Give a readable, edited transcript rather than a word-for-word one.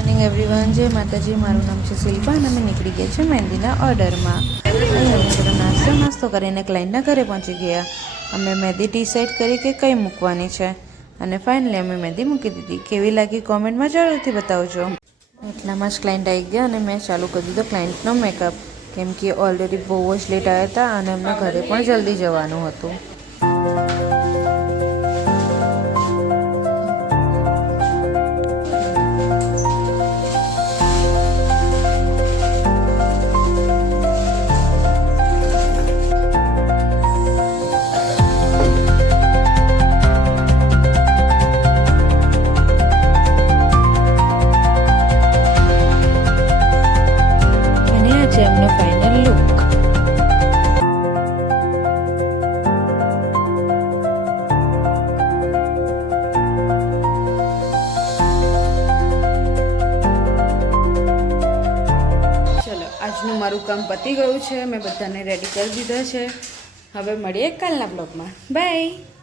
Morning everyone, જય માતાજી। મારું નામ છે શિલ્પા અને અમે નીકળી ગયા છે મહેંદીના ઓર્ડરમાં। અહીં અમે બધો નાસ્તો કરીને ક્લાયન્ટના ઘરે પહોંચી ગયા। અમે મહેંદી ડિસાઈડ કરી કે કઈ મૂકવાની છે અને ફાઇનલી અમે મહેંદી મૂકી દીધી। કેવી લાગી કોમેન્ટમાં જરૂરથી બતાવજો। એટલામાં જ ક્લાયન્ટ આવી ગયા અને મેં ચાલુ કરી દીધો ક્લાયન્ટનો મેકઅપ, કેમ કે ઓલરેડી બહુ જ લેટ આવ્યા હતા અને એમના ઘરે પણ જલ્દી જવાનું હતું। એમનો ફાઇનલ લુક। ચલો, આજનું મારું કામ પતી ગયું છે। મેં બધાને રેડી કરી દીધા છે। હવે મળીએ કાલના બ્લોગમાં। બાય।